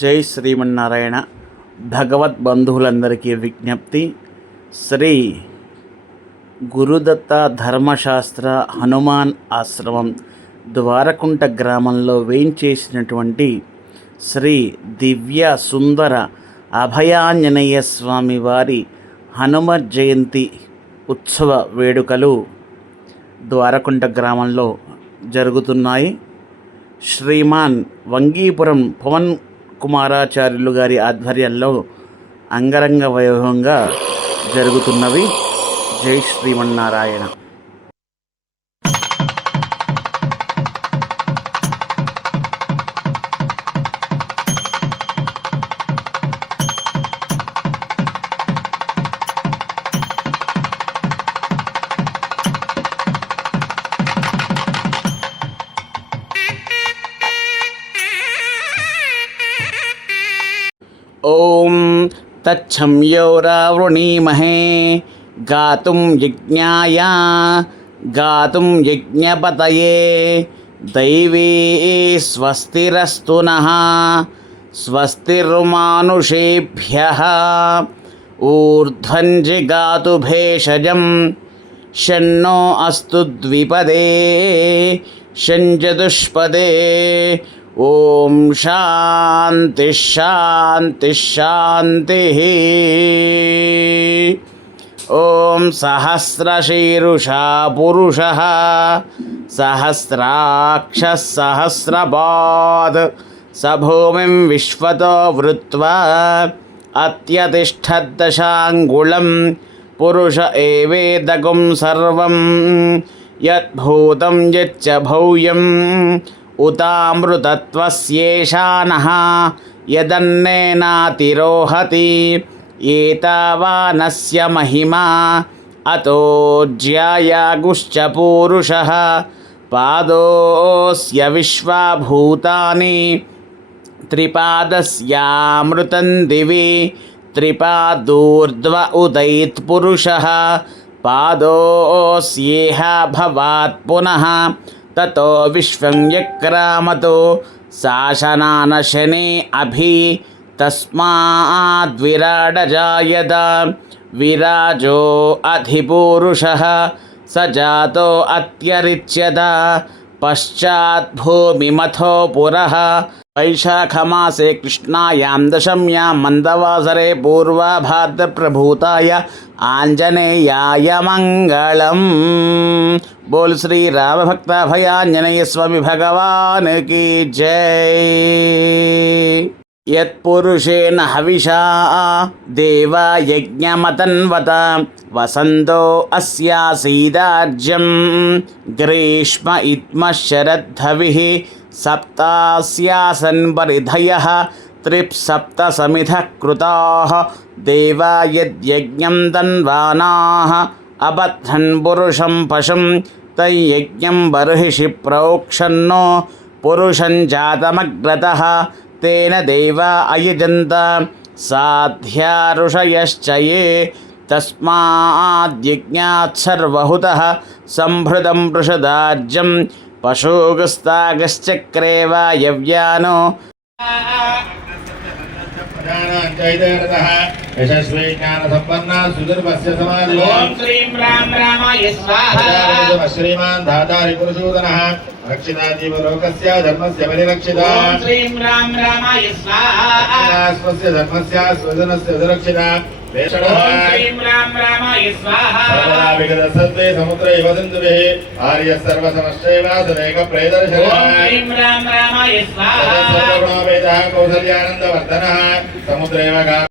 జై శ్రీమన్నారాయణ. భగవత్ బంధువులందరికీ విజ్ఞప్తి. శ్రీ గురుదత్త ధర్మశాస్త్ర హనుమాన్ ఆశ్రమం ద్వారకుంట గ్రామంలో వేయించేసినటువంటి శ్రీ దివ్య సుందర అభయాంజనేయ స్వామి వారి హనుమ జయంతి ఉత్సవ వేడుకలు ద్వారకుంట గ్రామంలో జరుగుతున్నాయి. శ్రీమాన్ వంగీపురం పవన్ కుమారాచార్యులు గారి ఆధ్వర్యంలో అంగరంగ వైభవంగా జరుగుతున్నవి. జై శ్రీమన్నారాయణ. तच्छंयोरावृणीमहे गातुं यज्ञाय, गातुं यज्ञपतये। दैवी स्वस्तिरस्तु नः, स्वस्तिर्मानुषेभ्यः। ऊर्ध्वं जिगातु भेषजं शन्नो अस्तु द्विपदे ఓం శాంతి శాంతి శాంతి ఓం సహస్రశీరుషా పురుష సహస్రాక్ష సహస్రపాద్ సభూమిం విశ్వతో వృత్వా అత్యతిష్టద్దశాంగుళం పురుష ఏవేదగుం సర్వం యద్భూతం యచ్చ భౌయం उतामृतत्वस्येषानः यदन्नेनातिरोहति एतावानस्य महिमा अतो ज्यायागुश्च पूरुषः पादोऽस्य विश्वाभूतानि त्रिपादस्यामृतं दिवि त्रिपादूर्ध्व उदैत्पुरुषः पादोऽस्येह भवात् पुनः తతో విశ్వం యక్రామతో శాసనాన శని అభి తస్మాద్విరాడజాయద విరాజో అధిపూరుష స జాతో అత్యరిచ్యత. अत्यरिच्यत पश्चाद्भूमिमथो पुरः वैशाखमासे कृष्णायां दशम्यां मन्दवासरे पूर्वाभाद्रप्रभूताय आञ्जनेयाय मङ्गलम्। बोल श्री राम भक्त भयांजनेय स्वामी भगवान की जय। యత్పురుషేణ హవిషా దేవా యజ్ఞమతన్వత వసంతో అస్యాసీదార్జం గ్రీష్మ ఇద్మ శరద్ధవి సప్తాస్యాసన్వరిధయ త్రిప్సప్త సమిధ కృతా దేవా యద్యజ్ఞం దన్వానా అబద్ధన్ పురుషం పశుం తయ్యజ్ఞం బర్హిషి ప్రోక్షన్నో పురుషం జాతమగ్రత तेन देवा अयुजन्त साध्यारुषयश्च ये तस्माद्यज्ञात् सर्वहुतः सम्भृतं वृषदार्जं पशुगस्तागश्चक्रे वा यव्यानो श्रीमान् धातारिपुरुषूदनः पुरुषोदनः रक्षिताजीवलोकस्य धर्मस्य परिरक्षिता ओम श्रीं राम रामाय स्वाहा स्वस्य धर्मस्य स्वजनस्य सुरक्षिता ओम वेषणः श्रीं राम रामाय स्वाहा सर्वदा विगतसत्त्वे समुद्रे वसन्तुभिः आर्यः सर्वसमश्चैव ओम सदैकप्रेदर्शनः श्रीं राम रामाय स्वाहा सर्वगुणोपेतः कौसल्यानन्दवर्धनः समुद्रेव गा ओम श्रीं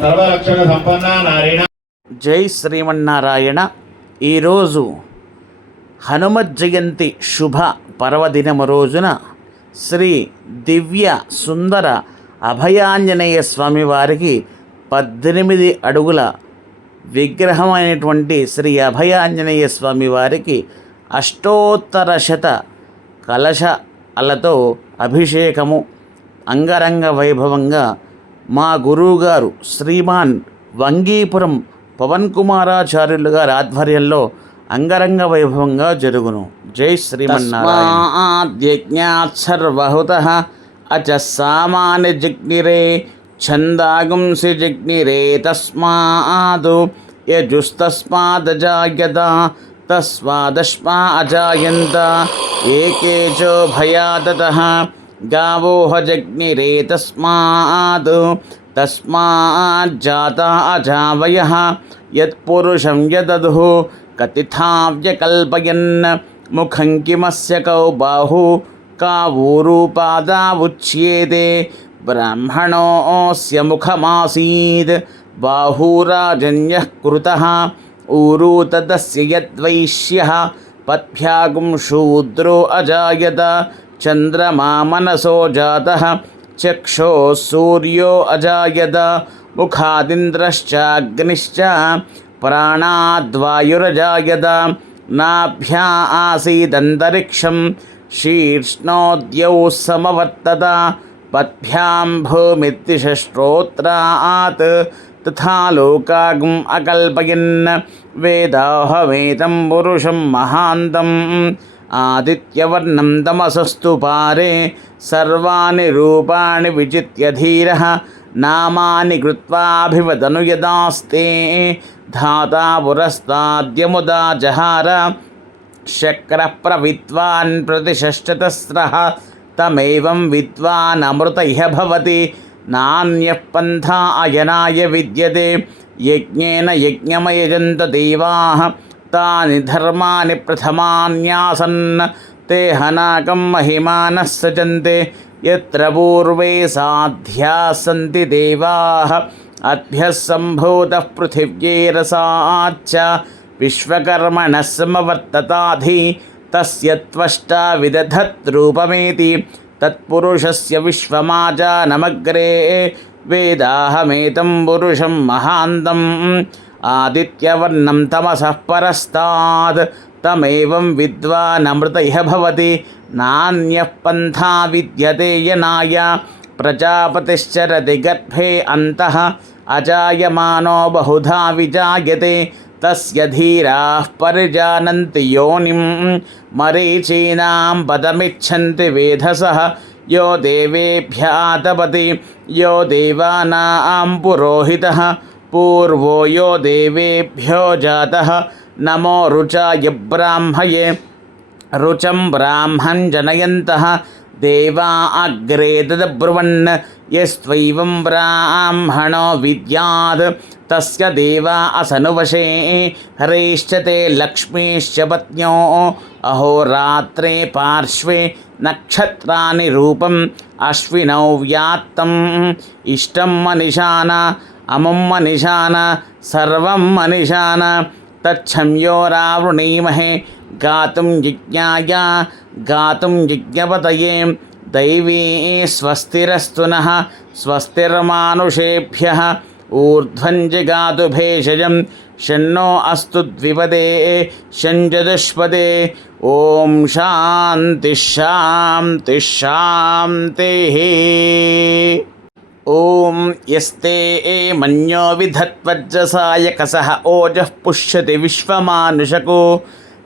సర్వలక్షణ సంపన్న జై శ్రీమన్నారాయణ. ఈరోజు హనుమత్ జయంతి శుభ పర్వదినము రోజున శ్రీ దివ్య సుందర అభయాంజనేయ స్వామి వారికి పద్దెనిమిది అడుగుల విగ్రహమైనటువంటి శ్రీ అభయాంజనేయ స్వామి వారికి అష్టోత్తర శత కలశలతో అభిషేకము అంగరంగ వైభవంగా మా గురువుగారు శ్రీమాన్ వంగీపురం పవన్ కుమారాచార్యులు గారి ఆధ్వర్యంలో అంగరంగ వైభవంగా జరుగును. జై శ్రీమన్నారాయణాద్యజ్ఞాత్ సర్వహుత అచ సామాన్య జిగ్నిరే छन्दागुंसि जिग्निरे तस्मादु यजुस्तस्मादजायदा तस्मादस्मा अजायन्त एके च भयादतः, गावोह जग्निरे तस्मात् तस्माज्जाता अजावयः, यत्पुरुषं यदधुः कतिथाव्यकल्पयन् मुखं किमस्य कौ बाहु कावूरुपादावुच्येते బ్రాహ్మణోస్య ముఖమాసీద్ బాహూరాజన్య కృత ఊరు తదస్య యద్వైశ్య పథ్యాగుం శూద్రో అజాయత చంద్రమా మనసో జాత చక్షో సూర్యో అజాయత ముఖాదింద్రశ్చాగ్నిశ్చ ప్రాణాద్వాయురజాయత నాభ్యా ఆసీదంతరిక్షం శీర్ష్ణోద్యౌ సమవర్తత पथ्यां भूमिद्दिशश्रोत्रात् तथा लोकागम् अकल्पयन्। वेदाहमेतं पुरुषं महान्तम् आदित्यवर्णं तमसस्तु पारे। सर्वाणि रूपाणि विजित्य धीरः। नामानि कृत्वाभिवदनु यदास्ते। धाता पुरस्ताद्यमुदा जहार। शक्रः प्रतिषष्टतस्रः तमेव विद्वानमृत इह भवति। नान्यः पन्था अयनाय विद्य यज्ञेन यज्ञमयजन्त देवाः। तानि धर्माणि प्रथमान्यासन्। ते हनाकं महिमानः सजन्ते। यत्र पूर्वे साध्याः सन्ति देवाः। अभ्यः सम्भूतः पृथिव्यैरसाच्च विश्वकर्मणः समवर्तताधि। तस्य त्वष्टा विदधद्रूपमेति तत्पुरुषस्य विश्वमाजानमग्रे वेदाहमेतं पुरुषं महान्तम् आदित्यवर्णं तमसः परस्तात् तमेवं विद्वानमृत इह भवति। नान्यः पन्था विद्यते यनाय। प्रजापतिश्चरति गर्भे अन्तः। अजायमानो बहुधा विजायते। तस्य धीराः परिजानन्ति योनिं मरीचीनां पदमिच्छन्ति वेधसः। यो देवेभ्यः तपति यो देवानां पुरोहितः। पूर्वो यो देवेभ्यो जातः। नमो रुचाय ब्राह्मये, रुचं ब्राह्मं जनयन्तः। देवा अग्रे तद्ब्रुवन् यस्त्वैवं ब्राह्मणो विद्यात्। तस्य देवा असनुवशे हरेश्च ते लक्ष्मीश्च पत्न्यो। अहोरात्रे पार्श्वे नक्षत्राणि रूपम् अश्विनौ व्यात्तम् इष्टं मनिशान अमुं मनिशान सर्वं मनिशान तच्छंयोरावृणीमहे गातुं जिज्ञाय, गातुं जिज्ञपतये। दैवी स्वस्तिरस्तु नः स्वस्तिर्मानुषेभ्यः ऊर्ध्वं जिगातु भेषजं शन्नो अस्तु द्विपदे शान्तिः शान्तिः शान्तिः। ॐ यस्ते मन्यो विधत्वज्जसायकसः ओजः पुष्यति विश्वमानुषको।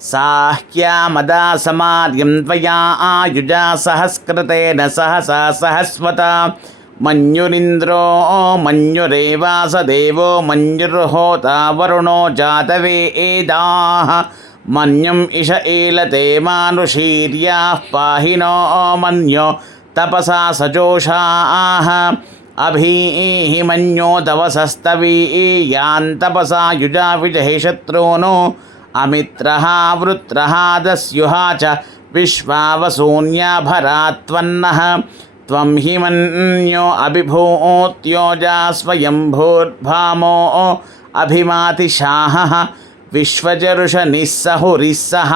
साह्या मदा समाद्यं त्वया आयुजा सहस्कृतेन सहसा सहस्वता। मञ्जुरिन्द्रो मञ्जुरेवास देवो मञ्जुर्होता वरुणो जातवे एदाः। मन्युम् इष एलते मानुषीर्याः पाहिनो मन्यो तपसा सजोषाः। अभी मन्यो तवसस्तवी यान्तपसा युजा विजहे शत्रूनो अमित्रः वृत्रः दस्युः च विश्वावसून्याभरात्वन्नः त्वं हि मन्यो अभिभूत्योजा स्वयम्भूर्भामो अभिमातिशाहः। विश्वजरुषनिस्सहुरिस्सः।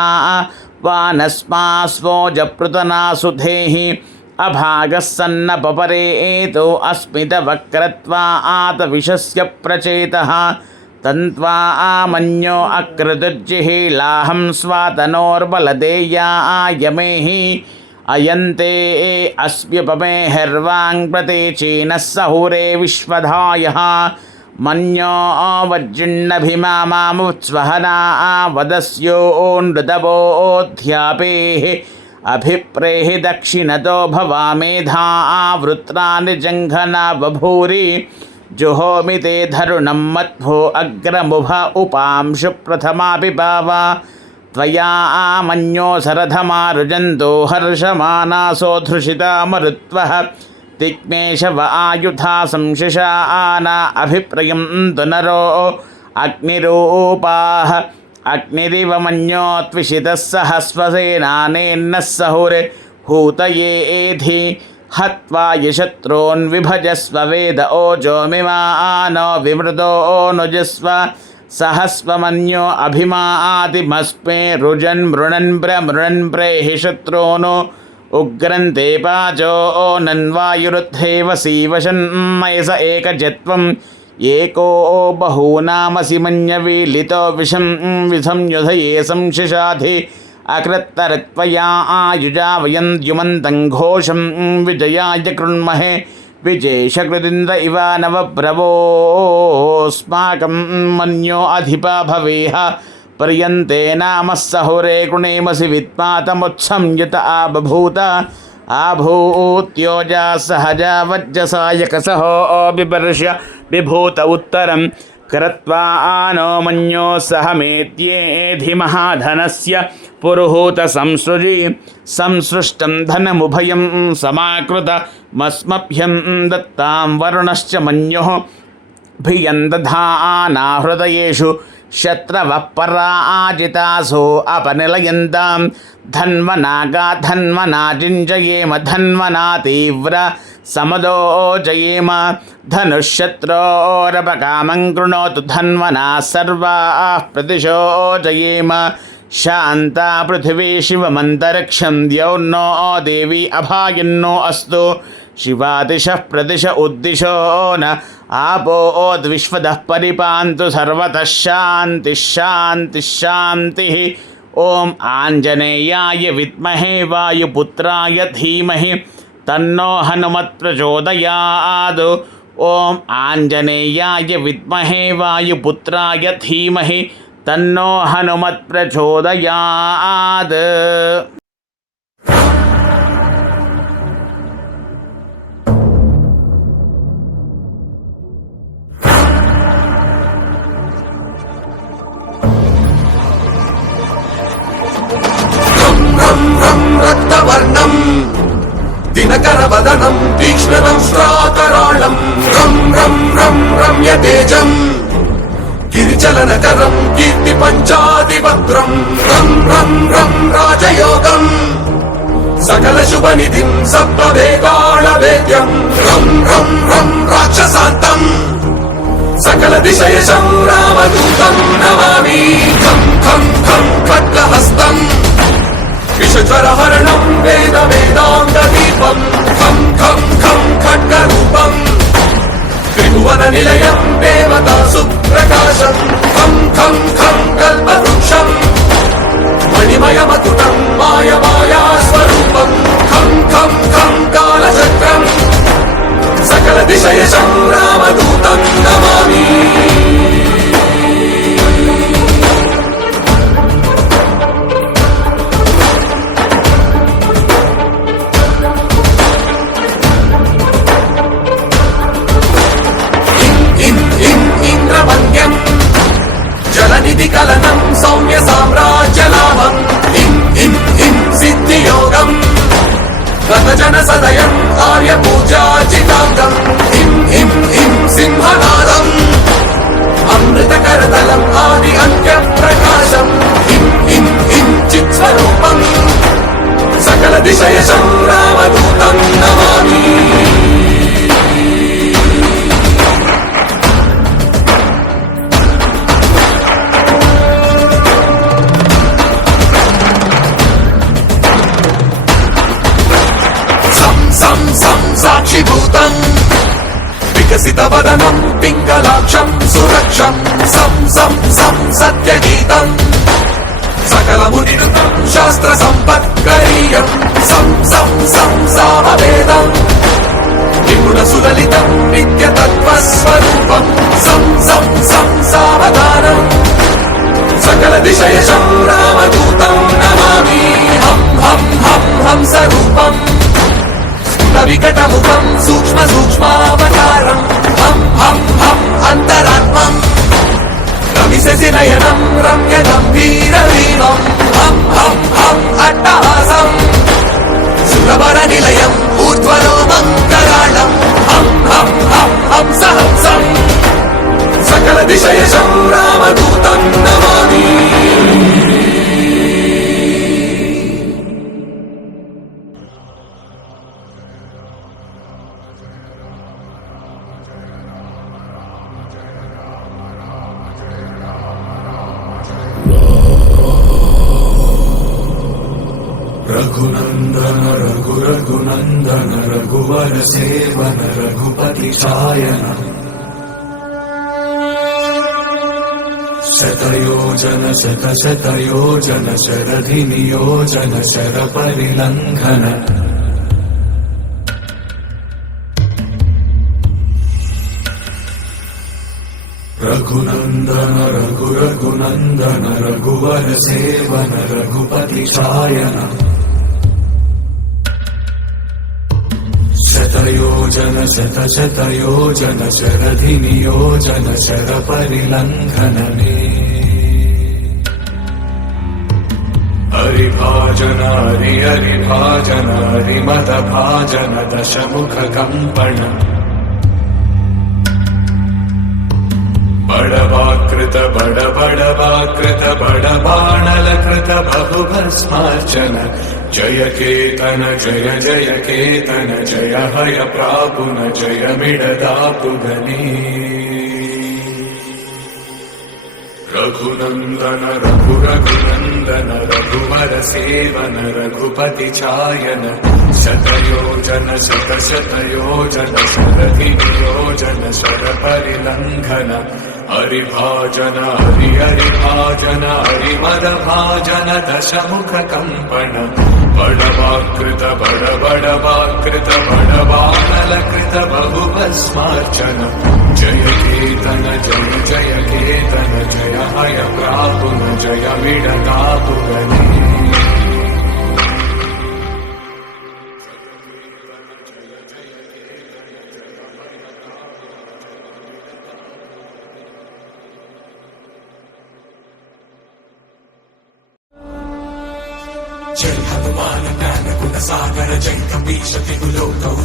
वानस्मास्वोजपृतनासुधेः अभागः सन्नपपरे एतो अस्मितवक्रत्वात् विषस्य प्रचेतः। तन्त्वा आमन्यो स्वातनोर्बल स्वातनोर्बलदेया आयमेहि अयन्ते अस्म्युपमे हर्वाङ्प्रते चीनः सहुरे विश्वधायः। मन्यो वज्जिण्णभिमामुत्स्वहना वदस्यो नृतवोऽध्यापेः अभिप्रेहि दक्षिणतो भवा मेधा आवृत्रानि जङ्घना बभूरि जुहोमि ते धरुणं मत्हो अग्रमुभ उपांशु प्रथमापिभाव त्वया आमन्यो सरथमारुजन्तो हर्षमानासोधृषिता मरुत्वः। व आयुधा संशिषा आना अभिप्रयन्तु नरो। अग्निरूपाः अग्निरिव मन्योत्विषितः सहस्वसेनानेन्नः सहूरे। हूतये एधि हत्वा यशत्रून् विभजस्व वेद ओजोमिमानो विमृतोऽनुजस्व सहस्वमन्यो अभिमातिमस्मे रुजन् मृणन् प्रमृणन् प्रेहि शत्रूनो उग्रन्ते पाचो नन्वायुरुद्धेव सीवशन्मयस एकजत्वम् एको बहूनामसि मन्यवीलितो विषं विसंयुधये संशिषाधि अकृत्तरत्वया आयुजा वयं द्युमन्तं घोषं विजयाय कृण्महे विजेशकृदिन्द्र इव नवप्रभोस्माकं मन्यो अधिपा भवेह पर्यन्ते नामः सहुरे गुणेमसि विद्मातमुत्सं यत आबभूत आभूत्योजा सहजा वज्रसायकसहो बिपर्ष्य विभूत उत्तरं कृत्वा नो मन्यो सहमेत्येधि महाधनस्य पुरुहूतसंसृजि संसृष्टं धनमुभयं समाकृतमस्मभ्यं दत्तां वरुणश्च मन्युः भियं శత్రవః పరాజితాసో అపనిలయంతాం. ధన్వనాగా ధన్వనా జింజయేమ ధన్వనా తీవ్ర సమదోజయేమ. ధనుశత్రోరపకామం కృణోతు ధన్వనా సర్వా ప్రతిశోజయేమ. శాంతా పృథివీ శివమంతరిక్షం ద్యౌర్నో దేవి అభాయన్నో అస్తు. శివాదిశ ప్రదిశ ఉద్దిశో న आपो ओद्विश्वतः शांति शांति शान्तिश्शान्तिश्शान्तिः ॐ आञ्जनेयाय विमहे वायुपुत्राय धीमहे। तन्नो हनुमत् हनुमत्प्रचोदयात्। ॐ आञ्जनेयाय विमहे वायुपुत्राय धीमहे। तन्नो हनुमत् प्रचोदयाद దినకరవదనం తీక్ష్ణం శ్రాకరాళం రం రం రం రమ్య తేజం గిరిచలనకరం కీర్తి పంచాదివక్రం రం రం రం రాజయోగం. సకల శుభ నిధిం సప్తవేగాళ వేద్యం రం రం రం రాక్షసాంతం సకల దిశయ సంరామదూతం నమామి. ఖం ఖం ఖం ఖడ్గహస్తం. విషజ్వరహరణం వేద వేదాంగ దీపం ఖం ఖం ఖం ఖడ్గరూపం త్రిభువన నిలయం దేవతా సుప్రకాశం ఖం ఖం ఖం కల్పవృక్షం మణిమయమకుటం మాయ మాయా స్వరూపం ఖం ఖం ఖం కాలచక్రం సకల దిశయ రామదూతం వికసితవదనం పింగళాక్షం సురక్షం సం సం సం సత్యగీతం. సకలమునిరుతం శాస్త్ర సంపత్కరీయం సం సం సం సామవేదం. నిపుణ సులలితం నిత్య తత్వస్వరూపం సం సం సం సావధానం. సకల దిశయశం రామదూతం నమామి హం హం హం హంసరూపం వికట వికటముఖం సూక్ష్మ సూక్ష్మావతారం హం హం హం అంతరాత్మం. రవిశసి నయనం రమ్య గంభీర వీరం హం హం హం అట్టహాసం. रघुनन्दन रघु रघुनन्दन रघुवर सेवन रघुपति चायन शतयोजन शत शतयोजन शरधि नियोजन शर परिलङ्घन मे हरिभाजन हरि हरिभाजन हरिमद भाजन బడవాకృత బడబడవాకృత బడబాణలకృత బహుభస్మార్చన. జయ కేతన జయ జయ కేతన జయ హయ ప్రాపున జయమిడదాపుగనే రఘునందన రఘు రఘునందన రఘువర సేవన రఘుపతి ఛాయన. శతయోజన శత శతయోజన శరతి నియోజన శర పరిలంఘన शरधि नियोजन शर परिलङ्घन हरिभाजन हरि हरिभाजन हरिमद भाजन दशमुख कम्पन बडवाकृत बड बडवाकृत बडबाणलकृत बहुभस्मार्चन जय केतन जय जय केतन जय हय प्रापुन जय मिडतापुगनी సాగర జై కపీశ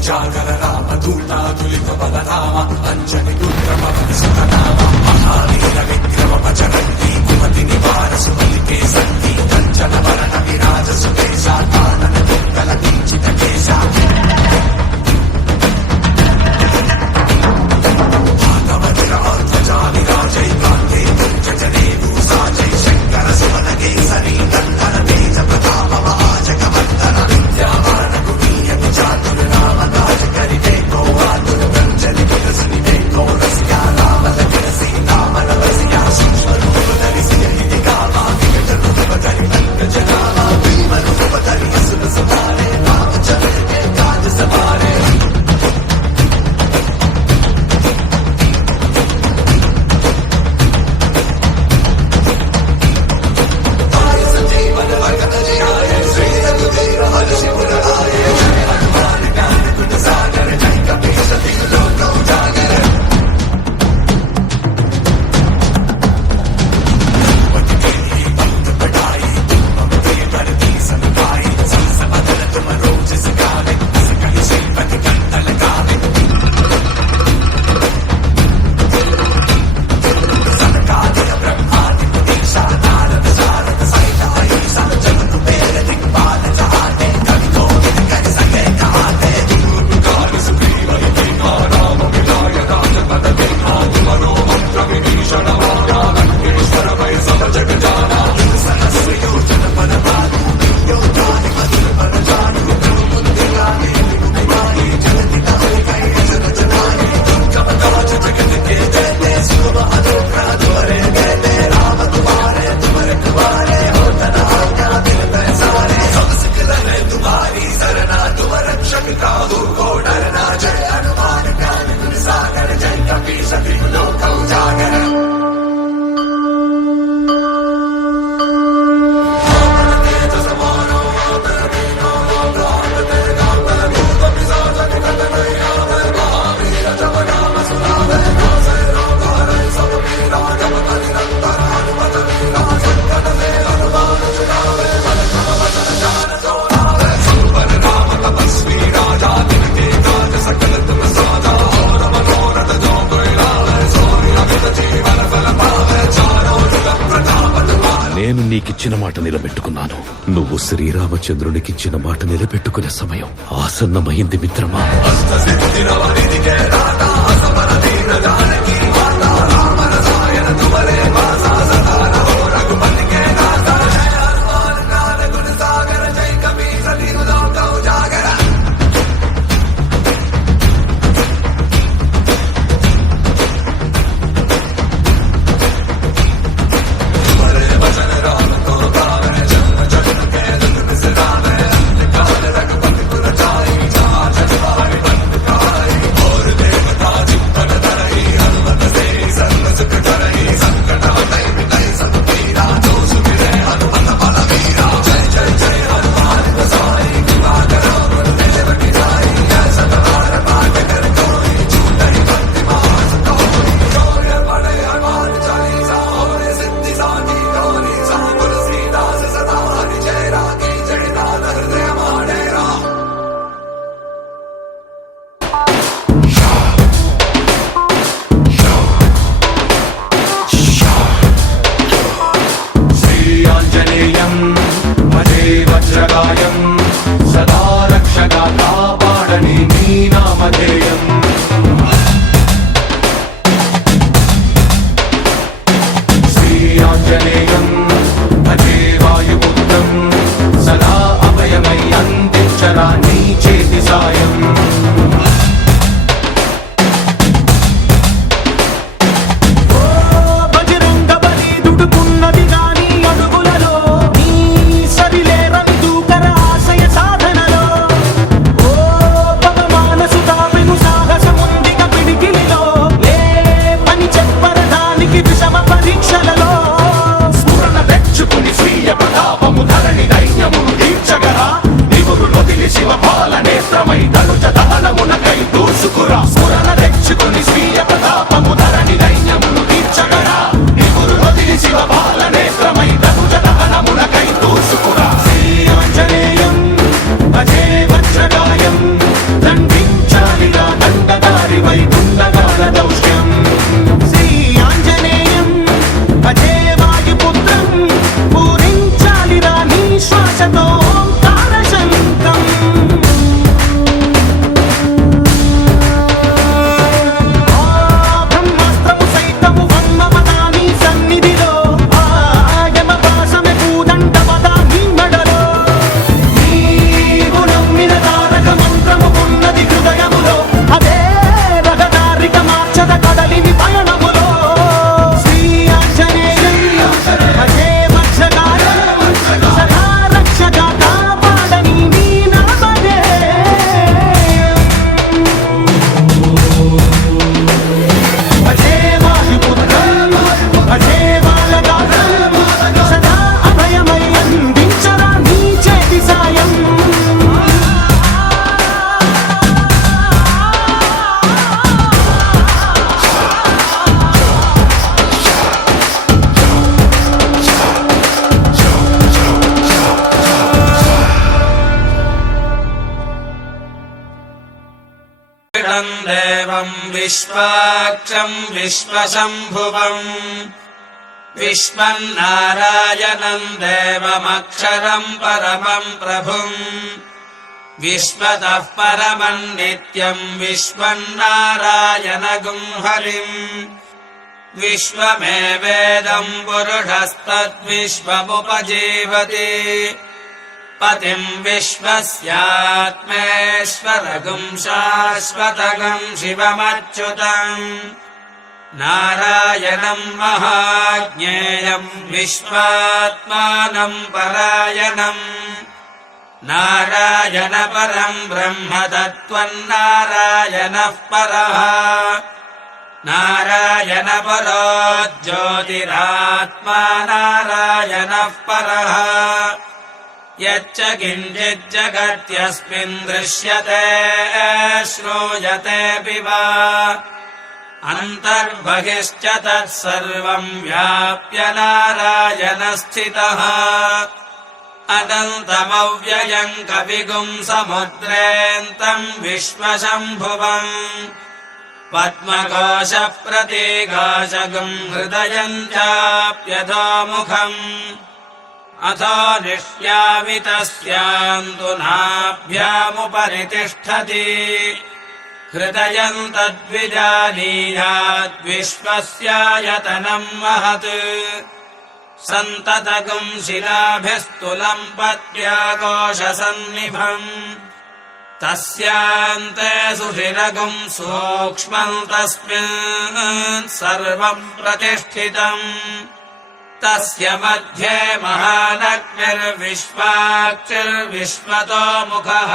జాగర రామ రామ దూతాతులిత బలరామ అంజని పుత్ర పవన సుతనామ మహావీర విక్రమ పచరంతి కుమతి నివార సుమలికే సంతి కంచన వరణ విరాజ సుకేశ కానన దుర్గల దీక్షిత కేశ. రాజై కాంతే దుర్జనే భూసా జై శంకర సుమనగే కేసరి నందన తేజ ప్రతాప ఇచ్చిన మాట నిలబెట్టుకున్నాను. నువ్వు శ్రీరామచంద్రుడికి ఇచ్చిన మాట నిలబెట్టుకునే సమయం ఆసన్నమైంది మిత్రమా? म् विश्वशम्भुवम् विश्वन्नारायणम् देवमक्षरम् परमम् प्रभुम् विश्वतः परमम् नित्यम् विश्वम् नारायणगुंहरिम् विश्वमेवेदम् पुरुषस्तद्विश्वमुपजीवते पतिम् विश्वस्यात्मेश्वरगुम् शाश्वतगम् शिवमच्युतम्। नारायणम् महाज्ञेयम् विश्वात्मानम् परायणम्। नारायणपरम् ब्रह्म दत्त्वम् नारायणः परः। नारायणपरो ज्योतिरात्मा नारायणः परः। यच्च किञ्चिज्जगत्यस्मिन् दृश्यते श्रूयतेऽपि वा अन्तर्बहिश्च तत्सर्वम् व्याप्य नारायणस्थितः। अदन्तमव्ययम् कविगुम् समुद्रेऽन्तम् विश्वशम्भुवम्। पद्मकाशप्रदेघाशगम् हृदयम् चाप्यथोमुखम् मुखम् अथो निष्यामि तस्यान्तु नाभ्यामुपरि तिष्ठति हृदयम् तद्विजानीयाद्विश्वस्यायतनम् महत्। सन्ततगम् शिलाभिस्तुलम् पद्याकोशसन्निभम्। तस्यान्ते सुशिरगुम् सूक्ष्मम् तस्मिन् सर्वम् प्रतिष्ठितम् तस्य मध्ये महानग्निर्विश्वाक्षिर्विश्वतो मुखः